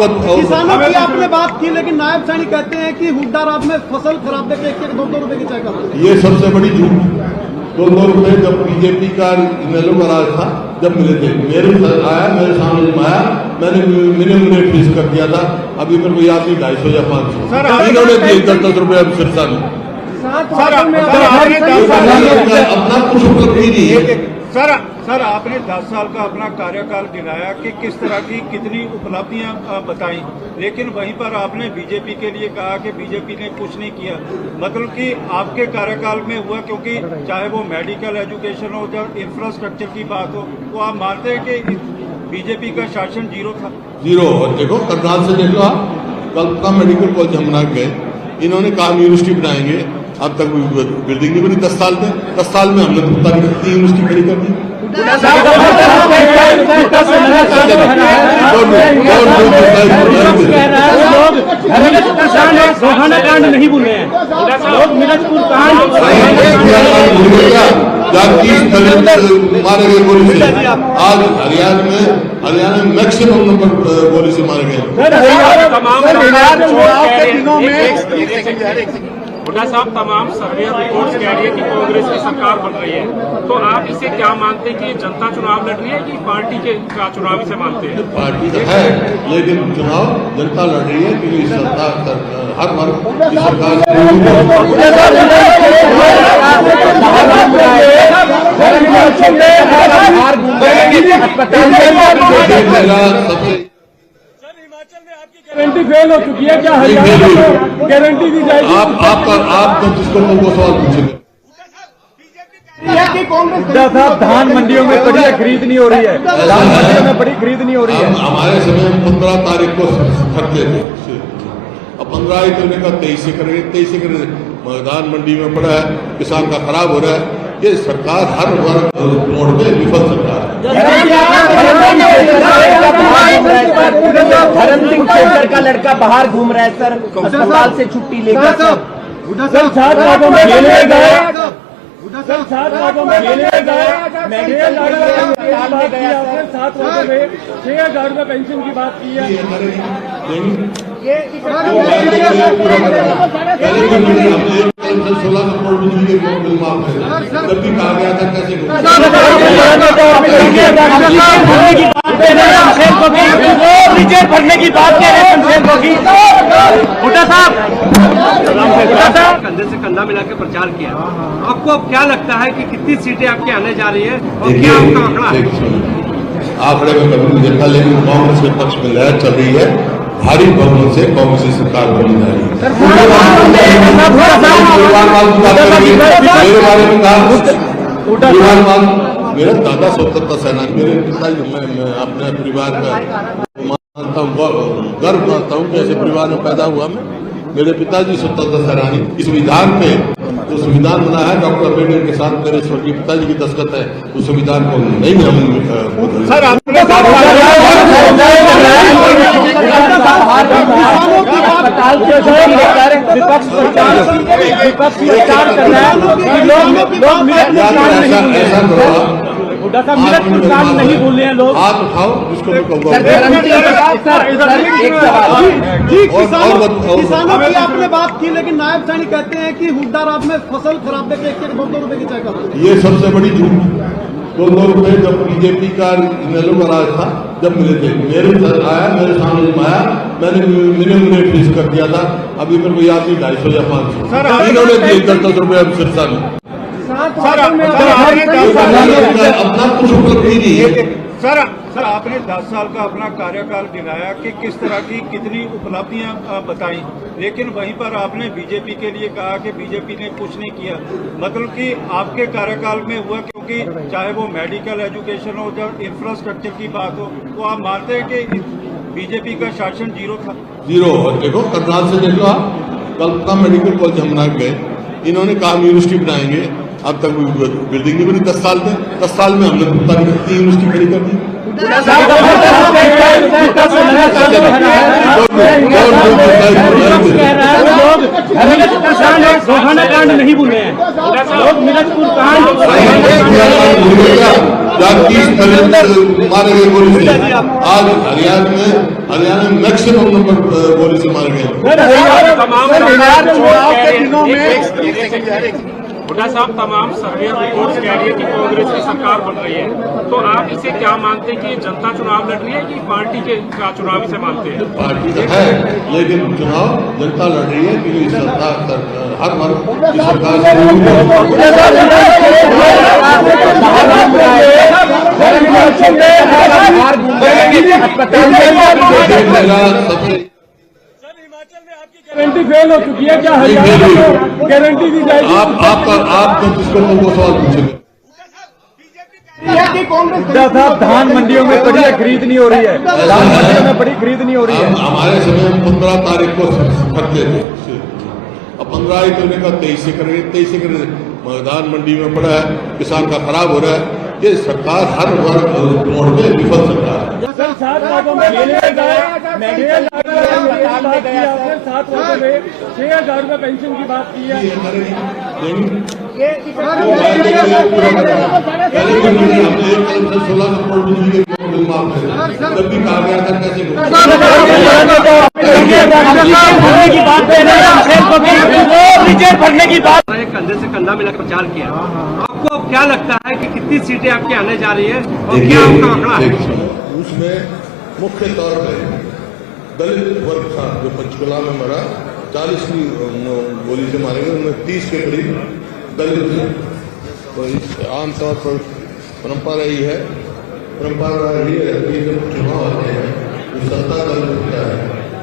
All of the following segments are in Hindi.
किसानों की आपने बात की, लेकिन नायब साहनी कहते हैं कि हुड्डा रात में फसल खराब देके 1-2 रुपए की चाय कर। ये सबसे बड़ी झूठ। 2 रुपए जब बीजेपी का इनेलो का राज था, जब मिले थे, मेरे सामने आया, मैंने मिनिमम रेट फिक्स कर दिया था। अभी मेरे को याद नहीं, 250 या 500 इन्होंने दिए 10 रुपए अब सिरसा में। अपना कुछ उपलब्धि नहीं है। सर आपने 10 साल का अपना कार्यकाल गिनाया कि किस तरह की कितनी उपलब्धियां बताई, लेकिन वहीं पर आपने बीजेपी के लिए कहा कि बीजेपी ने कुछ नहीं किया। मतलब कि आपके कार्यकाल में हुआ, क्योंकि चाहे वो मेडिकल एजुकेशन हो, जब इंफ्रास्ट्रक्चर की बात हो, तो आप मानते हैं कि बीजेपी का शासन जीरो था? जीरो। और देखो करनाल से देख लो आप, कलकत्ता मेडिकल कॉलेज हम बना गए, इन्होंने कहा यूनिवर्सिटी बनाएंगे, अब तक बिल्डिंग नहीं बनी। 10 साल में 10 साल में हमने पता नहीं कितनी यूनिवर्सिटी खड़ी कर दी। कांड नहीं भूले हैं लोग, मिनटपुर कांड मारे गए गोली से। आज हरियाणा में मैक्सिमम नंबर गोली से मारे गए। हुड्डा साहब, तमाम सर्वे रिपोर्ट्स कह रही है कि कांग्रेस की सरकार बन रही है, तो आप इसे क्या मानते हैं कि जनता चुनाव लड़ रही है कि पार्टी के का चुनाव इसे मानते हैं? पार्टी तो है, लेकिन चुनाव जनता लड़ रही है, क्योंकि सरकार हर वर्ग की सरकार सबसे गारंटी फेल हो चुकी है, क्या गारंटी दी जाएगी? आप जिसको वो सवाल पूछेंगे। साहब, धान मंडियों में बड़ी खरीद नहीं हो रही है, धान मंडियों में बड़ी खरीद नहीं हो रही है। हमारे समय में 15 तारीख को खरीदते थे, अब 15 ही करने का 23 से करेंगे, 23 से करेंगे। धान मंडी में पड़ा है, किसान का खराब हो रहा है। ये सरकार हर वर्ग मोड़ में विफल सरकार है। धर्म सिंह शेखर का लड़का बाहर घूम रहा है सर, अस्पताल से छुट्टी लेकर। सर 7 लाखों में खेले गए, 7 लाखों में खेले गए, 6 हजार रुपये पेंशन की बात की है। 16 करोड़ बिजली के बिल माफ है, जब भी कहा गया था कैसे रिजेक्ट भरने की बात कह रहे हैं। हुड्डा साहब कंधे से कंधा मिला के प्रचार किया, आपको क्या लगता है कि कितनी सीटें आपके आने जा रही है और क्या आपका आंकड़ा है? आंकड़े में कभी नहीं देखा, लेकिन कांग्रेस के पक्ष में लहर चल रही है, भारी बहुमत से कांग्रेस की सरकार बनी जा रही है। मेरे बारे में कहा, मेरा दादा स्वतंत्रता सेनानी, मेरे पिताजी, मैं अपने परिवार में मानता हूँ, गर्व मानता हूँ कि ऐसे परिवार में पैदा हुआ मैं। मेरे पिताजी स्वतंत्रता सेनानी, इस विधान पे जो संविधान बना है डॉक्टर अम्बेडकर के साथ मेरे स्वर्गीय पिताजी की दस्तखत है, उस संविधान को नहीं हम सर हुड्डा साहब, नहीं भूल रहे हैं लोग। हाथ उठाओ जिसको मैं कहूँगा। किसानों की आपने बात की, लेकिन नायब साहनी कहते हैं कि हुड्डा रात में फसल खराब देके 1-2 रुपए की चाय कर। ये सबसे बड़ी झूठ। 2 रुपए जब बीजेपी का इनेलो का राज था, जब मिले थे, मेरे सामने आया, मैंने मिनिमम रेट फिक्स कर दिया था। अभी मेरे को याद नहीं, 250 या 500 इन्होंने दिए 10 रुपए अब सिरसा में। अपना कुछ उपलब्धि नहीं है। सर आपने 10 साल का अपना कार्यकाल गिनाया कि किस तरह की कितनी उपलब्धियां बताई, लेकिन वहीं पर आपने बीजेपी के लिए कहा कि बीजेपी ने कुछ नहीं किया। मतलब कि आपके कार्यकाल में हुआ, क्योंकि चाहे वो मेडिकल एजुकेशन हो, जब इंफ्रास्ट्रक्चर की बात हो, तो आप मानते हैं कि बीजेपी का शासन जीरो था? जीरो। और देखो करनाल से देख लो आप, कलकत्ता मेडिकल कॉलेज हम बना गए, इन्होंने कहा यूनिवर्सिटी बनाएंगे, अब तक बिल्डिंग नहीं बनी। 10 साल में हमने पता नहीं कितनी यूनिवर्सिटी खड़ी कर दी। कांड नहीं भूले हैं लोग, मिनटपुर कांड 30 दलित मारे गए गोली से। आज हरियाणा में मैक्सिमम नंबर गोली से मारे गए। हुड्डा साहब, तमाम सर्वे रिपोर्ट्स कह रही है कि कांग्रेस की सरकार बन रही है, तो आप इसे क्या मानते हैं कि जनता चुनाव लड़ रही है कि पार्टी के का चुनाव इसे मानते हैं? पार्टी का है, लेकिन चुनाव जनता लड़ रही है क्योंकि सरकार हर वर्ग की सरकार गारंटी फेल हो चुकी है क्या? गारंटी दी जाएगी। आप जिसको वो सवाल पूछेंगे। साहब, धान मंडियों में बड़ी खरीद नहीं हो रही है, धान मंडियों में बड़ी खरीद नहीं हो रही है। हमारे समय में 15 तारीख को करते थे, अब 15 ही करने का 23 से करेंगे, 23 से करेंगे। धान मंडी में पड़ा है, किसान का खराब हो रहा है। ये सरकार हर वर्ग मोड़ में विफल सरकार है। 7 वर्गों में 6,000 रुपये पेंशन की बात की है। हमने 16 करोड़ बिजली के बिल माफ करे, जब भी कहा गया था कैसे भरने की बात कंधे से कंधा मिला प्रचार किया। आपको क्या लगता है कि कितनी सीटें आपके आने जा रही है और क्या आपका आंकड़ा है? उसमें मुख्य तौर पर दलित वर्ग था जो पंचकुला में मरा, 40 की गोली से मारे गए, उनमें 30 के करीब दलित थे। तो आमतौर पर परंपरा रही है, रहती है जब चुनाव आते हैं जो सत्ता दल होता है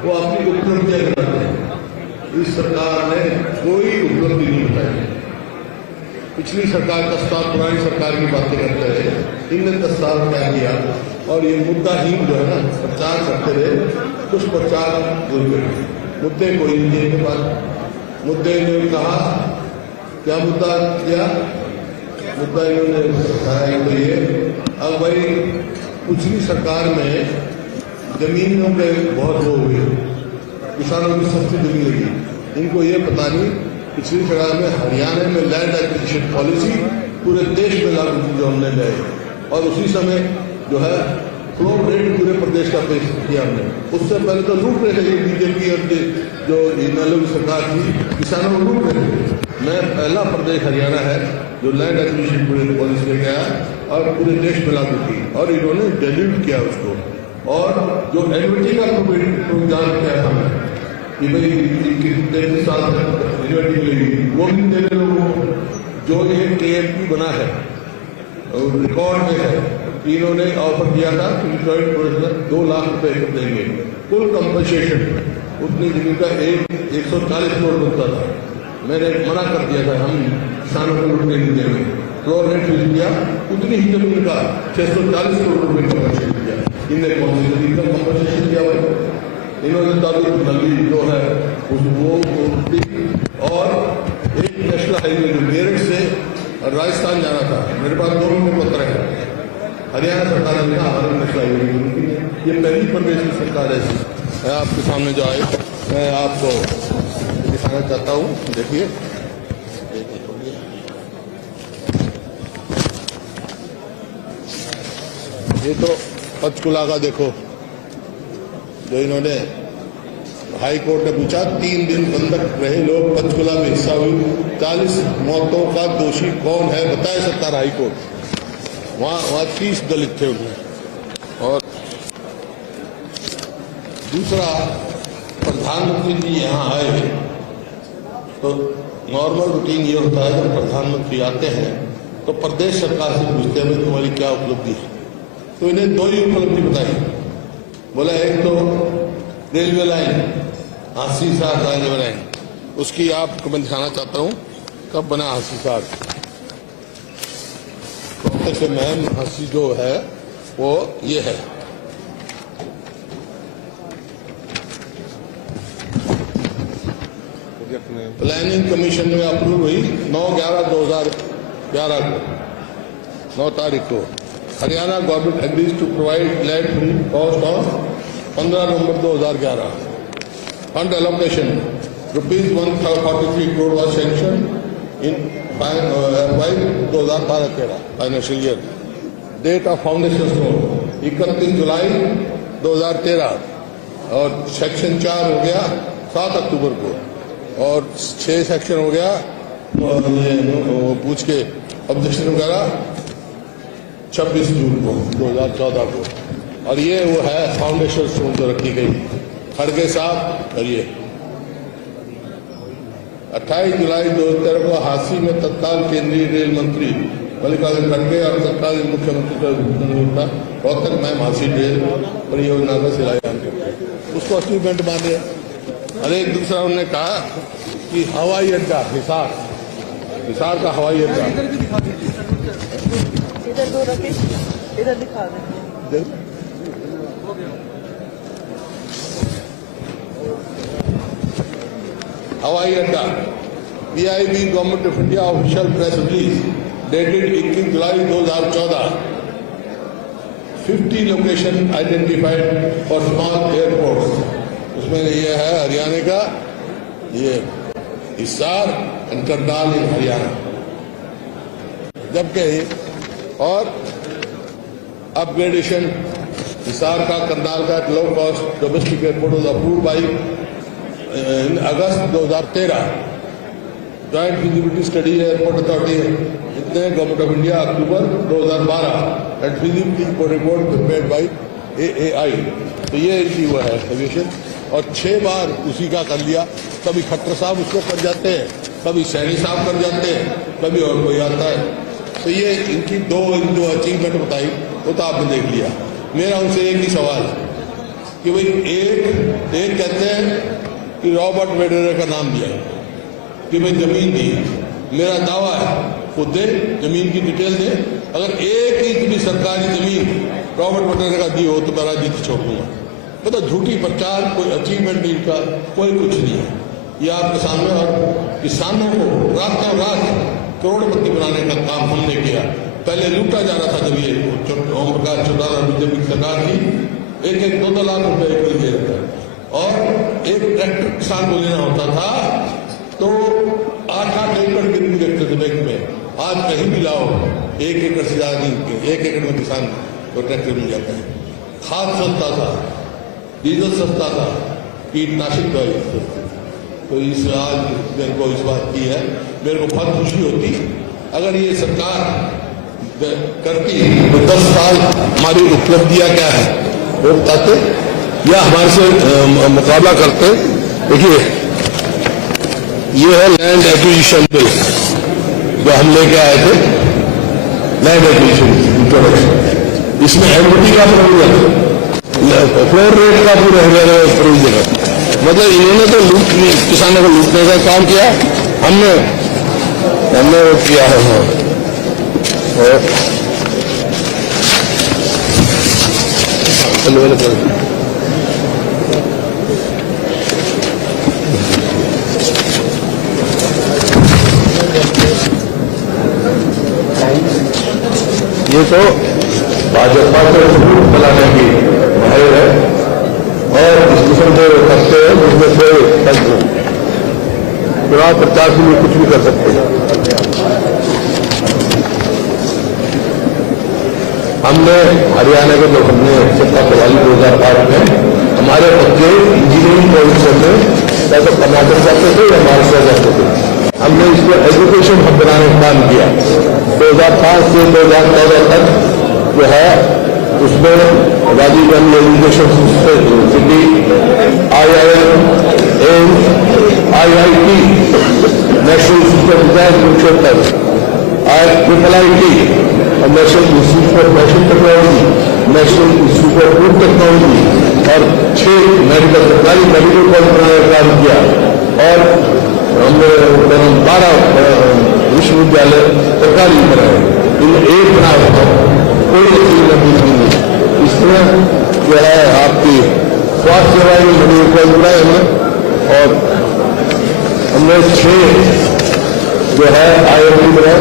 वो अपनी उपलब्धियां गिनाते हैं। इस सरकार ने कोई उपलब्धि नहीं बताई। पिछली सरकार 10 साल पुरानी सरकार की बातें करते रहे, इनने 10 साल क्या किया। और ये मुद्दाहीन जो है ना प्रचार करते रहे, कुछ प्रचार मुद्दे कोई नहीं इनके पास। मुद्दे ने कहा क्या मुद्दा किया, मुद्दा इन्होंने बताया तो ये। अब भाई पिछली सरकार में जमीनों पे बहुत वो हुए, किसानों की सस्ती जमीन लगी। इनको ये पता नहीं पिछली सरकार में हरियाणा में लैंड एक्विजिशन पॉलिसी पूरे देश में लागू की जो हमने लाए, और उसी समय जो है फ्लोर रेट पूरे प्रदेश का पेश किया हमने। उससे पहले तो लूट रहे थे बीजेपी और जो इनेलो की सरकार थी, किसानों को लूट रहे थे। मैं पहला प्रदेश हरियाणा है जो लैंड एक्विजिशन पूरे पॉलिसी लेके आया और पूरे देश में लागू की, और इन्होंने डिल्यूट किया उसको। और जो एन्युटी का प्रोविजन किया था हमें कि भाई 33 साल तक एन्युटी मिलेगी, वो भी देने लोगों को। जो ये KMP बना है रिकॉर्ड में है, इन्होंने ऑफर दिया था कि 2 लाख रुपए देंगे कुल कंपनसेशन। उतनी जमीन का 140 करोड़ बनता था। मैंने मना कर दिया था, हम किसानों को लूट नहीं देंगे। फ्लोर रेट फिक्स किया, उतनी ही जमीन का 640 करोड़ रुपए कंपनसेशन किया। इनने कौन सी जमीन का कंपनसेशन किया भाई? इन्होंने दादू नली जो है वो और एक नेशनल हाईवे जो मेरठ से राजस्थान जाना था, मेरे पास 2 नंबर पत्र है। हरियाणा सरकार ने कहा हमारे नेशनल हाईवे, ये पहली प्रदेश की सरकार ऐसी है। आपके सामने जो आए मैं आपको दिखाना चाहता हूँ, देखिए। ये तो पंचकुला का देखो, जो इन्होंने हाई कोर्ट ने पूछा 3 दिन बंधक रहे लोग, पंचकुला में हिस्सा हुई, 40 मौतों का दोषी कौन है बताए सरकार हाई कोर्ट। वहां 30 दलित थे उनमें। और दूसरा, प्रधानमंत्री जी यहाँ आए तो नॉर्मल रूटीन ये होता है जब प्रधानमंत्री आते हैं तो प्रदेश सरकार से पूछते हैं तुम्हारी क्या उपलब्धि है। तो इन्हें 2 ही उपलब्धि बताई। बोला एक तो रेलवे लाइन, हासीसार रेलवे लाइन, उसकी आपको मैं दिखाना चाहता हूँ कब बना हासीसार। तो मैम हासी जो है वो ये है, प्लानिंग कमीशन में अप्रूव हुई 9/11/2011 को, 9 तारीख को। Haryana government agrees to provide land free cost of 15 November 2011। Fund allocation ₹143 crore was sanction in FY 2012-13 financial year. Date of foundation stone 31 July 2013 और सेक्शन 4 हो गया 7 अक्टूबर को और 6 सेक्शन हो गया वो पूछ के ऑब्जेक्शन वगैरह 26 जून को 2014 को। और ये वो है फाउंडेशन स्टोन जो रखी गई खड़गे साहब। और ये 28 जुलाई 2013 को हांसी में तत्काल केंद्रीय रेल मंत्री मल्लिकार्जुन खड़गे और तत्कालीन मुख्यमंत्री का रोहतक में हांसी रेल परियोजना का शिलान्यास करते उसको अचीवमेंट माने। और एक दूसरा उन्होंने कहा कि हवाई अड्डा हिसार का हवाई अड्डा इधर दो रखे, इधर दिखा दे। हवाई अड्डा PIB government of India official press release dated 21 July 2014 50 location identified for small airport. उसमें ये है हरियाणा का ये हिसार एंड करनाल इन हरियाणा। जबकि और अपग्रेडेशन हिसार का करनाल का low cost domestic airport was approved by in August 2013। Joint feasibility study airport authority इतने government of India October 2012 and feasibility report prepared by AAI। तो ये इनकी हुआ है एविएशन और 6 बार उसी का कर लिया। कभी खट्टर साहब उसको कर जाते हैं, कभी सैनी साहब कर जाते हैं, कभी और कोई आता है। तो ये इनकी दो अचीवमेंट बताई वो तो आपने देख लिया। मेरा उनसे एक ही सवाल कि भाई एक कहते हैं कि रॉबर्ट वेडरर का नाम दिया कि भाई जमीन दी। मेरा दावा है खुद दे जमीन की डिटेल दे। अगर एक इंच भी सरकारी जमीन रॉबर्ट वेडरर का दी हो तो मैं राजनीति छोड़ दूंगा। मतलब झूठी प्रचार, कोई अचीवमेंट नहीं का, कोई कुछ नहीं है। ये आपके सामने। और किसानों को रातों रात करोड़पति बनाने का काम हमने किया। पहले लूटा जा रहा था जब ये ओम प्रकाश चौटाला बीजेपी की सरकार थी, 1-2 लाख रुपए एकड़ दे रहा था। और एक ट्रैक्टर किसान को लेना होता था तो 8-8 एकड़ गिरवी रखते थे बैंक में। आज कहीं भी लाओ 1 एकड़ से ज्यादा नहीं, 1 एकड़ में किसान को ट्रैक्टर मिल जाता है। खाद सस्ता था, डीजल सस्ता था, कीटनाशक दवाई सस्ती। तो इस आज मेरे को इस बात की है, मेरे को बहुत खुशी होती अगर ये सरकार करती तो 10 साल हमारी उपलब्धियां क्या है वो बताते या हमारे से मुकाबला करते। देखिए ये है लैंड एक्विजिशन बिल जो हम लेके आए थे, लैंड एक्विजिशन इंट्रोडक्शन। इसमें एनओटी का प्रोविजन, फ्लोर रेट का प्रोविजन है। मतलब इन्होंने तो लूट किसानों को लूटने का काम किया। हमने वो किया है। और ये तो भाजपा को चलाने की माहिर है और इस किस्म से करते हैं जिसमें कोई चुनाव प्रचार के लिए कुछ भी कर सकते हैं। हमने हरियाणा के जो हमने सत्ता प्रणाली 2008 में हमारे बच्चे इंजीनियरिंग कॉलेज में या तो कर्नाटक जाते थे या महाराष्ट्र जाते थे। हमने इसको एजुकेशन हब बनाने का काम किया। 2005 से 2014 तक जो है उसमें Rajiv Gandhi education city, IIM, AIIMS, IIT, national institute of design Kurukshetra, IIT और national institute for fashion technology, national institute of food technology और 6 मेडिकल सरकारी मेडिकल कॉलेज बनाने का काम किया। और हमने 12 विश्वविद्यालय सरकारी बनाए। इनमें एक बनाया था, कोई अच्छी नहीं। इसमें जो है आपकी स्वास्थ्य सेवाएं में मेडिकल कॉलेज बनाए हमने। और हमने 6 जो है IIT बनाए,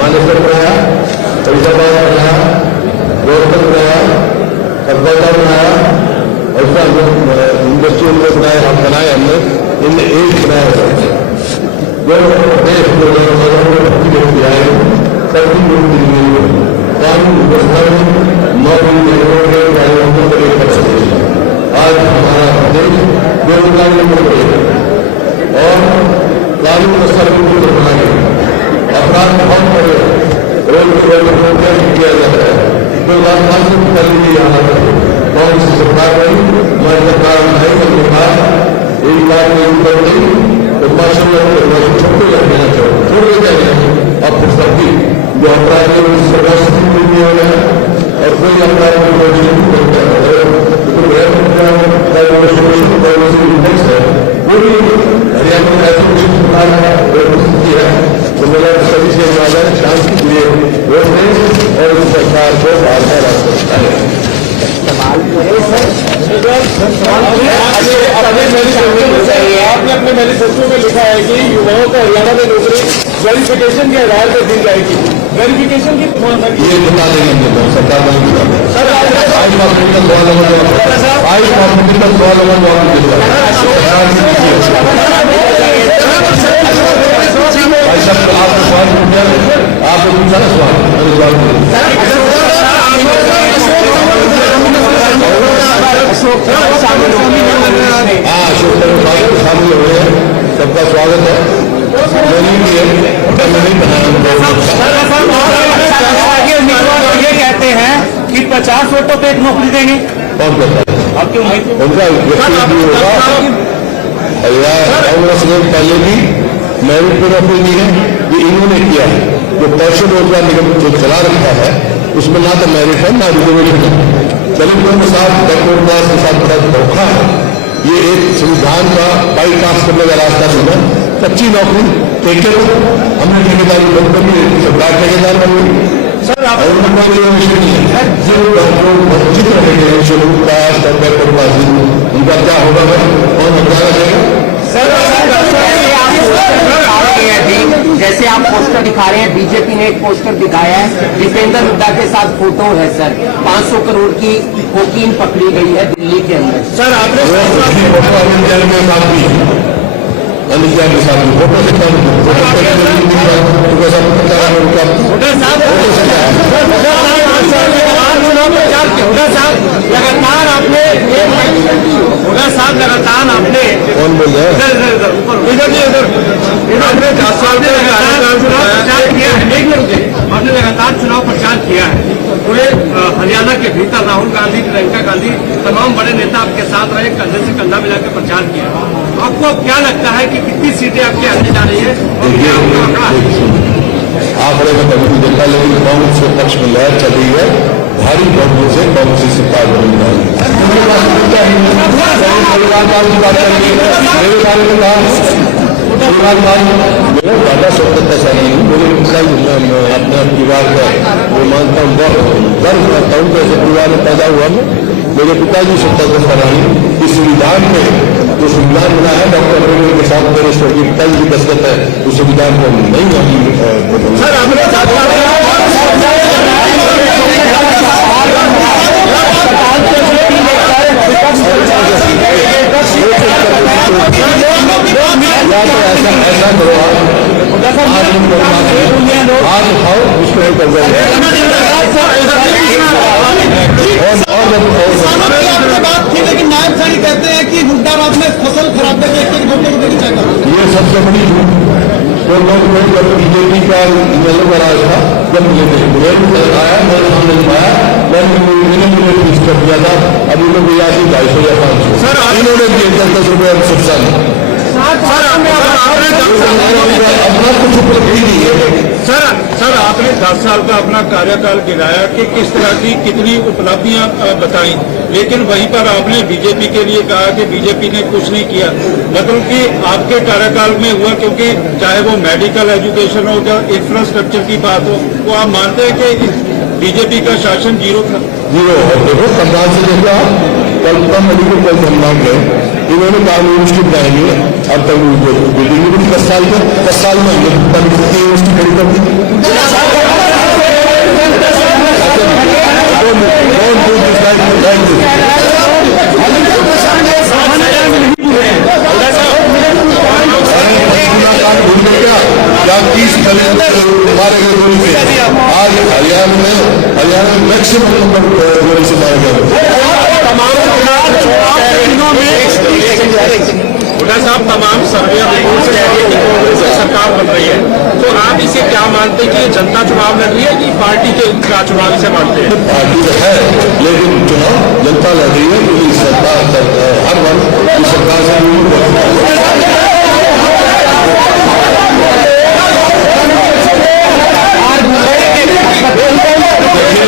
मानेसर बनाया, फरीदाबाद बनाया, रोहतक बनाया, खरगोन बनाया, ऐसा इंडस्ट्रियल में बनाए हमने। इनमें एक बनाया था जो देश को आए सभी लोग कानून व्यवस्था में नौकरी देने वालों को एक कर सकते हैं। आज हमारा देश बेरोजगारी में बढ़ गया और कानून व्यवस्था को बनाए अपराध बहुत बड़े रोज किया जाता है। तो बात हासिल कर लीजिए यहाँ पर कौन सी सरकार नहीं, मैं सरकार नहीं करने का एक बार नहीं करती तो माशाल्लाह छोटे लगना चाहिए, छोड़ जाएंगे। अब फिर सभी जो अपराधियों की सर्वस्वी नहीं हो रहा है और कोई अपराध की कोशिश नहीं करता है पूरी हरियाणा में ऐसी सरकार है तो मेरा सभी से वादा है शांति के लिए वोट दें और इस सरकार को बार बार आपने अपने मैनिफेस्टो में लिखा है कि युवाओं को हरियाणा में नौकरी वेरिफिकेशन के आधार पर दी जाएगी। वेरिफिकेशन की ये बता देंगे सरकार सर आज आपको सवाल आपको पूछा ना सवाल मेरे सवाल शामिल हो रहे हैं। सबका स्वागत है। ये कहते हैं कि 50 वोटों पे एक नौकरी देंगे। कौन कहता है? आपकी उनका होगा। कांग्रेस ने पहले भी मेरिट पर नौकरी दी है, ये इन्होंने किया है। जो कौशल रोजगार निगम जो चला रखा है उसमें ना तो मेरिट है ना रिजर्वेशन है। दलितों के साथ बैकवर्ड क्लास के साथ बड़ा धोखा है। ये एक संविधान का बाईपास करने का रास्ता होगा। कच्ची नौकरी ठेके हमने ठेकेदारी बंद कर दी, सरकार ठेकेदार बन गई। सर आप नहीं है जो वंचित रहेंगे शेड्यूल कास्ट और बैकवर्ड क्लास उनका क्या होगा? कौन हथियार रहेगा? जैसे आप पोस्टर दिखा रहे हैं, बीजेपी ने एक पोस्टर दिखाया है, दीपेंद्र हुड्डा के साथ फोटो है सर। 500 करोड़ की कोकीन पकड़ी गई है दिल्ली के अंदर। सर आपने फोटो अनिल जैन के साथ भी अनिल जैन के साथ फोटो से लगातार आपने लगातार आपने कौन बोल रहे हैं? आपने 10 साल में प्रचार किया है, आपने लगातार चुनाव प्रचार किया है। पूरे हरियाणा के भीतर राहुल गांधी, प्रियंका गांधी, तमाम बड़े नेता आपके साथ रहे, कंधे से कंधा मिलाकर प्रचार किया। आपको अब क्या लगता है कि कितनी सीटें आपके आने जा रही है और क्या आपका आंकड़ा है? आंकड़े में कभी नहीं देखा, लेकिन कांग्रेस के पक्ष में लहर चली है। भारी बहुमत से कांग्रेस की सरकार बनी है। मेरे दादा स्वतंत्रता सेनानी मेरे पिता मैं अपने परिवार का वो मानता हूँ, गर्व करता हूँ कि ऐसे परिवार में पैदा हुआ मैं। मेरे पिताजी स्वतंत्रता सेनानी इस संविधान में जो संविधान बना है डॉक्टर अम्बेडकर के साथ मेरे स्वर्गीय पिताजी की दस्तखत है, उस संविधान को नहीं ऐसा करो आज उठाओ उसको नहीं कर बात थी, लेकिन नायब साहनी कहते हैं कि हुड्डा रात में फसल खराब करके 1-1 घंटे को देना चाहिए। ये सबसे बड़ी तो लोग जब बीजेपी का मेला राज था, जब मुझे आया मैंने पाया, मैंने फिक्स कर दिया था। अभी लोग या 250 या 500 सर इन्होंने दिए 10-10 रुपये और 7 सर आपने 10 साल का अपना कार्यकाल गिनाया कि किस तरह की कितनी उपलब्धियां बताई, लेकिन वहीं पर आपने बीजेपी के लिए कहा कि बीजेपी ने कुछ नहीं किया। मतलब कि आपके कार्यकाल में हुआ, क्योंकि चाहे वो मेडिकल एजुकेशन हो या इंफ्रास्ट्रक्चर की बात हो, तो आप मानते हैं कि बीजेपी का शासन जीरो था? जीरो है। देखो संविधान से देखा कल्पना मेडिकल कॉलेज हम गए, इन्होंने कानून की बनाएंगे। अब तक बिल्डिंग भी 10 साल में यूनिवर्सिटी खड़ी कर दी। क्या 30 मारे गए गोली पे आज हरियाणा में हुड्डा साहब, तमाम सर्वे रिपोर्ट्स कह रही है कि कांग्रेस की सरकार बन रही है, तो आप इसे क्या मानते हैं कि जनता चुनाव लड़ रही है कि पार्टी के चुनाव इसे मानते हैं? पार्टी तो है, लेकिन चुनाव जनता लड़ रही है, क्योंकि सरकार हर वर्ग सरकार से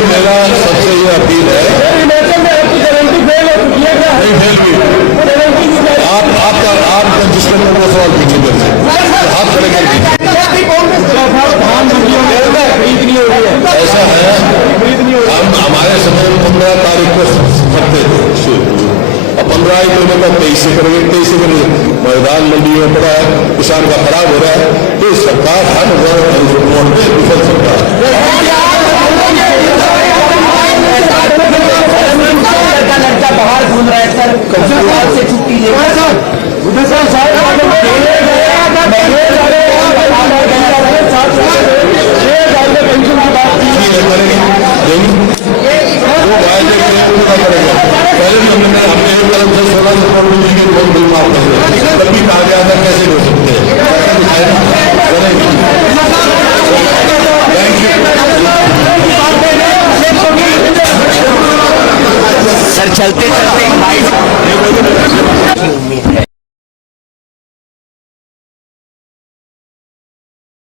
मेरा सबसे ये अपील है, नहीं फेल भी आप जिसके वो सवाल पूछिए मेरे से, आप करेंगे ऐसा है, हम हमारे समय 15 तारीख को करते थे और 15 को 23 से करेंगे, 23 से करेंगे। मैदान मंडी में पड़ा है, किसान का खराब हो रहा है, तो सरकार हर वोट पे विफल सरकार लड़का बाहर घूम रहा है सर, से छुट्टी वो वायदे पूरा करेगा। पहले भी हमने एक कदम से 16 करोड़ की बहुत बड़ी मांग कर कभी कहा गया था कैसे हो सकते हैं। Thank you sir. चलते चलते